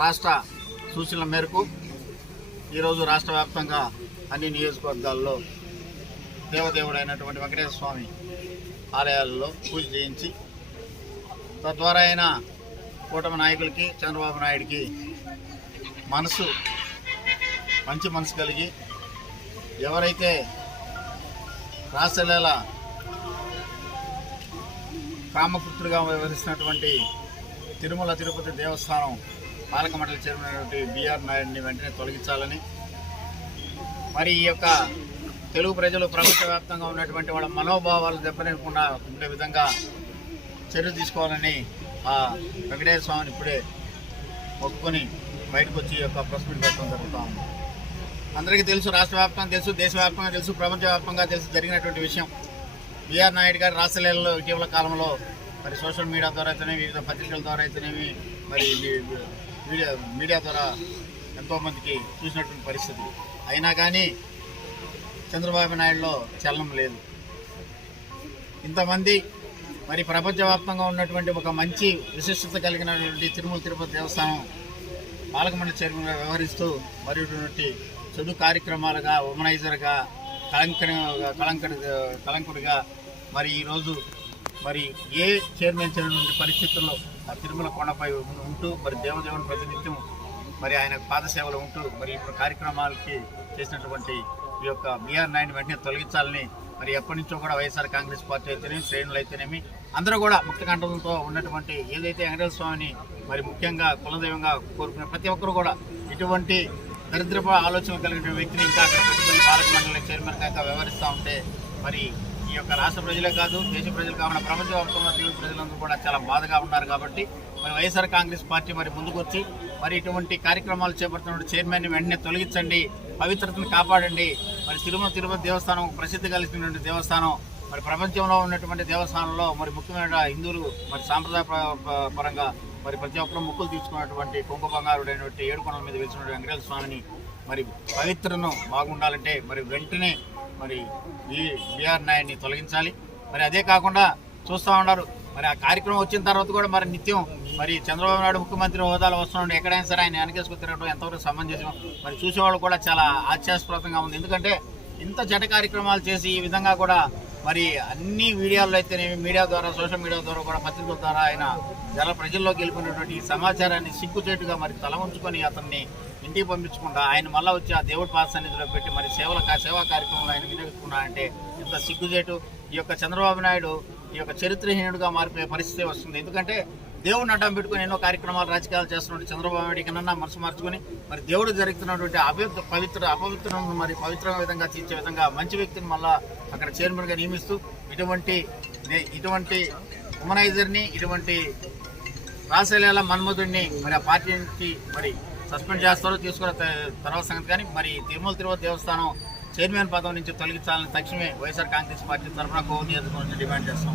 రాష్ట్ర సూచనల మేరకు ఈరోజు రాష్ట్ర వ్యాప్తంగా అన్ని నియోజకవర్గాల్లో దేవదేవుడైనటువంటి వెంకటేశ్వర స్వామి ఆలయాల్లో పూజ చేయించి తద్వారా అయిన కూటమి నాయకులకి చంద్రబాబు నాయుడికి మంచి మనసు కలిగి ఎవరైతే రాసలీల కామపుత్రుడిగా వ్యవహరిస్తున్నటువంటి తిరుమల తిరుపతి దేవస్థానం పాలక మండలి చైర్మన్ అయినటువంటి బిఆర్ నాయుడిని వెంటనే తొలగించాలని, మరి ఈ యొక్క తెలుగు ప్రజలు ప్రపంచవ్యాప్తంగా ఉన్నటువంటి వాళ్ళ మనోభావాలు దెబ్బతినకుండా ఉండే విధంగా చర్య తీసుకోవాలని ఆ వెంకటేశ్వర స్వామిని ఇప్పుడే మొక్కుకొని బయటకు వచ్చి ఈ యొక్క ప్రెస్ మీట్ పెట్టడం జరుగుతూ ఉంది. అందరికీ తెలుసు, రాష్ట్ర వ్యాప్తంగా తెలుసు, దేశవ్యాప్తంగా తెలుసు, ప్రపంచవ్యాప్తంగా తెలుసు జరిగినటువంటి విషయం. బిఆర్ నాయుడు గారు రాసలీలలో ఇటీవల కాలంలో మరి సోషల్ మీడియా ద్వారా అయితేనేవి, వివిధ పత్రికల ద్వారా అయితేనేవి, మరి మీడియా ద్వారా ఎంతోమందికి చూసినటువంటి పరిస్థితి. అయినా కానీ చంద్రబాబు నాయుడులో చలనం లేదు. ఇంతమంది మరి ప్రపంచవ్యాప్తంగా ఉన్నటువంటి ఒక మంచి విశిష్టత కలిగినటువంటి తిరుమల తిరుపతి దేవస్థానం పాలక మండలి చైర్మన్గా వ్యవహరిస్తూ మరి చెడు కార్యక్రమాలుగా, ఉమనైజర్గా, కళంకుడిగా మరి ఈరోజు మరి ఏ చైర్మన్ చేయనటువంటి పరిస్థితుల్లో ఆ తిరుమల కొండపై ఉంటూ మరి దేవదేవుని ప్రతినిత్యం మరి ఆయన పాదసేవలు ఉంటూ మరి ఇప్పుడు కార్యక్రమాలకి చేసినటువంటి ఈ యొక్క బిఆర్ నాయుడిని వెంటనే తొలగించాలని మరి ఎప్పటి నుంచో కూడా వైఎస్ఆర్ కాంగ్రెస్ పార్టీ అయితేనేమి, శ్రేణులు అయితేనేమి అందరూ కూడా ముక్తకంఠంతో ఉన్నటువంటి ఏదైతే వెంకటేశ్వర స్వామిని మరి ముఖ్యంగా కులదైవంగా కోరుకునే ప్రతి ఒక్కరు కూడా ఇటువంటి దరిద్రపు ఆలోచన కలిగిన వ్యక్తిని ఇంకా అక్కడ పెట్టుకుని పాలక మండలి చైర్మన్ కాక వ్యవహరిస్తూ ఉంటే మరి ఈ యొక్క రాష్ట్ర ప్రజలే కాదు, దేశ ప్రజలు కాకుండా ప్రపంచవ్యాప్తంగా తెలుగు ప్రజలందరూ కూడా చాలా బాధగా ఉన్నారు. కాబట్టి మరి వైఎస్ఆర్ కాంగ్రెస్ పార్టీ మరి ముందుకొచ్చి మరి ఇటువంటి కార్యక్రమాలు చేపడుతున్న చైర్మన్ని వెంటనే తొలగించండి, పవిత్రతను కాపాడండి. మరి తిరుమల తిరుపతి దేవస్థానం ప్రసిద్ధి కలిగినటువంటి దేవస్థానం, మరి ప్రపంచంలో ఉన్నటువంటి దేవస్థానంలో మరి ముఖ్యమైన హిందువులు మరి సాంప్రదాయ పరంగా మరి ప్రతి ఒక్కరు మొక్కులు తీసుకున్నటువంటి కుంభ బంగారుడైనటువంటి ఏడుకొండల మీద వెలిసిన వెంకటేశ్వర స్వామిని మరి పవిత్రను బాగుండాలంటే మరి వెంటనే మరి ఈ బిఆర్ నాయుడిని తొలగించాలి. మరి అదే కాకుండా చూస్తూ ఉన్నారు మరి ఆ కార్యక్రమం వచ్చిన తర్వాత కూడా మరి నిత్యం మరి చంద్రబాబు నాయుడు ముఖ్యమంత్రి హోదాలో వస్తున్నాడు, ఎక్కడైనా సరే ఆయన వెనకేసుకు తిరగడం ఎంతవరకు సమంజసం మరి చూసేవాళ్ళు కూడా చాలా హాస్యాస్పదంగా ఉంది. ఎందుకంటే ఇంత జట కార్యక్రమాలు చేసి ఈ విధంగా కూడా మరి అన్ని మీడియాలో అయితేనేమి, మీడియా ద్వారా, సోషల్ మీడియా ద్వారా కూడా పత్రికల ద్వారా ఆయన ప్రజల్లోకి వెళ్ళిపోయినటువంటి ఈ సమాచారాన్ని సిగ్గుచేటుగా మరి తల ఉంచుకొని అతన్ని ఇంటికి పంపించకుండా ఆయన మళ్ళీ వచ్చి ఆ దేవుడి పాద సన్నిధిలో పెట్టి మరి సేవా కార్యక్రమంలో ఆయన వినియోగించుకున్నారంటే ఇంత సిగ్గుచేటు. ఈ యొక్క చంద్రబాబు నాయుడు ఈ యొక్క చరిత్రహీనుడిగా మారిపోయే పరిస్థితి వస్తుంది. ఎందుకంటే దేవుడిని అడ్డం పెట్టుకుని ఎన్నో కార్యక్రమాలు, రాజకీయాలు చేస్తున్నటువంటి చంద్రబాబు నాయుడు కన్నా మనసు మార్చుకొని మరి దేవుడు జరుగుతున్నటువంటి అపవిత్రను మరి పవిత్రమైన విధంగా తీర్చే విధంగా మంచి వ్యక్తిని మళ్ళా అక్కడ చైర్మన్గా నియమిస్తూ ఇటువంటి ఉమనైజర్ని, ఇటువంటి రాసలీల మన్మధుడిని మరి ఆ పార్టీ నుంచి మరి సస్పెండ్ చేస్తారో తీసుకున్న తర్వాత సంగతి. కానీ మరి తిరుమల తిరుపతి దేవస్థానం చైర్మన్ పదవి నుంచి తొలగించాలని తక్షణమే వైఎస్ఆర్ కాంగ్రెస్ పార్టీ తరఫున నియోజకవర్గం డిమాండ్ చేస్తాం.